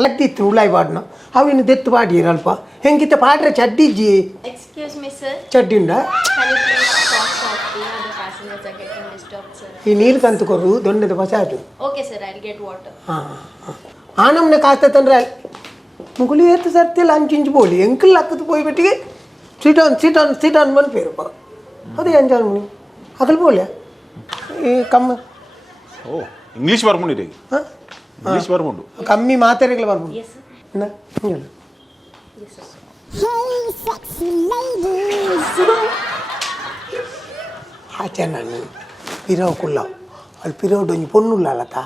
ಅಲಕ್ತಿತ್ತು ಉಳ್ಳಾಯಿ ಪಾಡ್ನ ಅವಿನ ದೆತ್ತು ಪಾಡಿರ ಅಲ್ಪ ಹೆಂಗಿತ್ತ ಪಾಡ್ರೆ ಚಡ್ಡಿಜ್ಜಿ Excuse me, sir. ಚಡ್ಡಿ ಉಂಡ Can you please stop softly? The passengers are getting disturbed, sir. ಈ ನೀರು ಕಂತು ಕೊರು ದೊಣ್ಣದ ಬಸಾಟು Okay, sir. I'll get water. ಹಾಂ ಆ ನಮ್ಮನೆ ಕಾಸ್ತಂದ್ರೆ ಮುಗುಳಿ ಎತ್ತು ಸರ್ತಿಲ್ಲ ಅಂಚಿಂಚು ಬೋಲಿ ಎಂಕಲ್ ಅಕ್ಕದು పోయి పెట్టి సిట్ ఆన్ మన పేరు అదే అంజాలి ముని అకలు పోలే ఈ కమ్మ ಓ ಇಂಗ್ಲೀಷ್ ಬರ್ಕೊಂಡಿರಿ ಇಂಗ್ಲೀಷ್ ಬರ್ಕೊಂಡು ಕಮ್ಮಿ ಮಾತಾಡಿಗಳ ಬರ್ಬೋದು Yes, sir. Yes, sir. Hey, sexy ladies. ఆచా నన్ను పిరవు కుల్లావు వాళ్ళు పిరవు డొంజి పొన్నుల్లాలత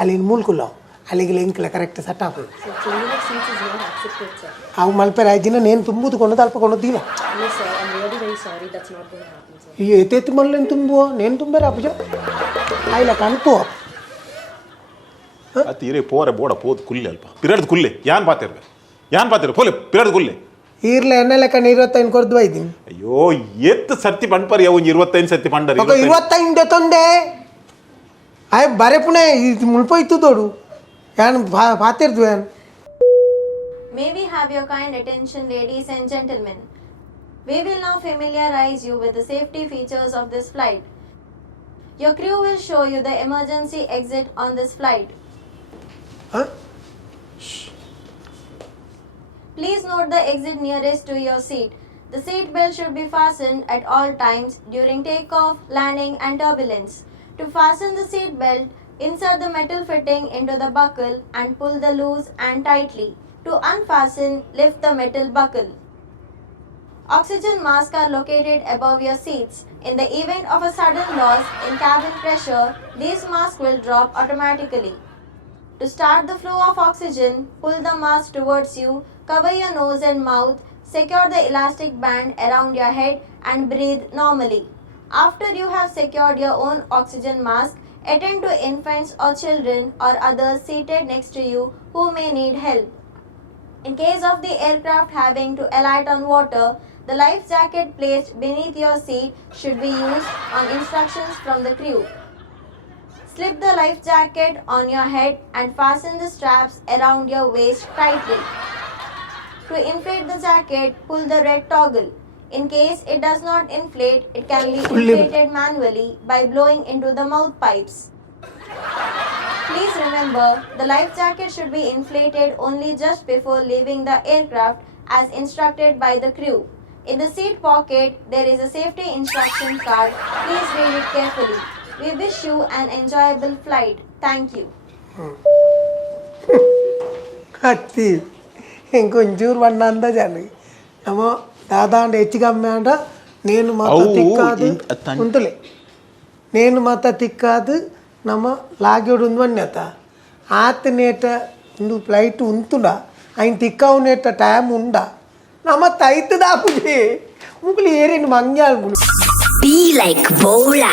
ಅಲ್ಲಿ ಮೂಲ್ಕುಲ್ಲಾವು ಅಲ್ಲಿಗೆ ಎಂಕಲ ಕರೆಕ್ಟ್ ಸೆಟ್ ಹಾಕು So, changing of seats is not accepted, sir. ಅವು ಮಲ್ಪೆ ರಾಜ್ಯನ ನೇನು ತುಂಬುದುಕೊಂಡು ತಲ್ಪಕೊಂಡೋದಿಲ್ಲ No, sir. I'm really very sorry. That's not going to happen, sir. ಈ ಎತ್ತೆತ್ತು ಮಲ್ಲೇನು ತುಂಬುವ ನೇನು ತುಂಬೆ ರಾಪುಜ ಆಯ್ಲ ಕಣ್ಪು ತೀರೆ ಪೋರೆ ಬೋಡ ಪೋದು ಕುಲ್ಲೆ ಅಲ್ಪ ಪಿರಡ್ದು ಕುಲ್ಲೆ ಯಾನ್ ಪಾತಿರ್ವೆ ಪೋಲೆ ಪಿರಡ್ದು ಕುಲ್ಲೆ ಈರ್ಲ ಎಣ್ಣೆ ಲೆಕ್ಕ 25 ಕೊರ್ದು ಒಯ್ದೀನಿ ಅಯ್ಯೋ ಎತ್ತು ಸರ್ತಿ ಪಂಡ್ಪರಿ ಅವು 25 ಸರ್ತಿ ಪಂಡರಿ 25 ತೊಂದೆ ಆಯ್ ಬರೆ ಪುಣೆ ಮುಳ್ಪೋಯ್ತು ದೊಡು ಯಾನ್ ಪಾತಿರ್ದು ಯಾನ್ May we have your kind attention, ladies and gentlemen? We will now familiarize you with the safety features of this flight. Your crew will show you the emergency exit on this flight. ಹಾಂ Please note the exit nearest to your seat. The seat belt should be fastened at all times during takeoff, landing, and turbulence. To fasten the seat belt, insert the metal fitting into the buckle and pull the loose and tightly. To unfasten, lift the metal buckle. Oxygen masks are located above your seats. In the event of a sudden loss in cabin pressure, these masks will drop automatically. To start the flow of oxygen, pull the mask towards you, cover your nose and mouth, secure the elastic band around your head and breathe normally. After you have secured your own oxygen mask, attend to infants or children or others seated next to you who may need help. In case of the aircraft having to alight on water, the life jacket placed beneath your seat should be used on instructions from the crew. Slip the life jacket on your head and fasten the straps around your waist tightly. To inflate the jacket, pull the red toggle. In case it does not inflate, it can be inflated manually by blowing into the mouth pipes. Please remember, the life jacket should be inflated only just before leaving the aircraft as instructed by the crew. In the seat pocket, there is a safety instruction card. Please read it carefully. We wish you an enjoyable flight. Thank you. ಹತ್ತಿ ఇంకొంచూరు one అందాజాలి ఏమో దాదా అంటే హెచ్చిగమ్మ నేను మాత తిక్కాదు ఉంతులే నేను మాత తిక్కాదు ನಮ್ಮ ಲಾಗ್ಯೋಡು ಒಂದುವನ್ನೆತ ಆತ ನೇಟ ಒಂದು flight ಉಂತುಂಡ ఆయన తిక్కావు నేట time ఉండ ನಮ್ಮ ತೈತದ ಪುಜೆ ಮುಗ್ಲಿ ಏರೇನು ಮಂಗ್ಯಾಲ್ Be like Bola.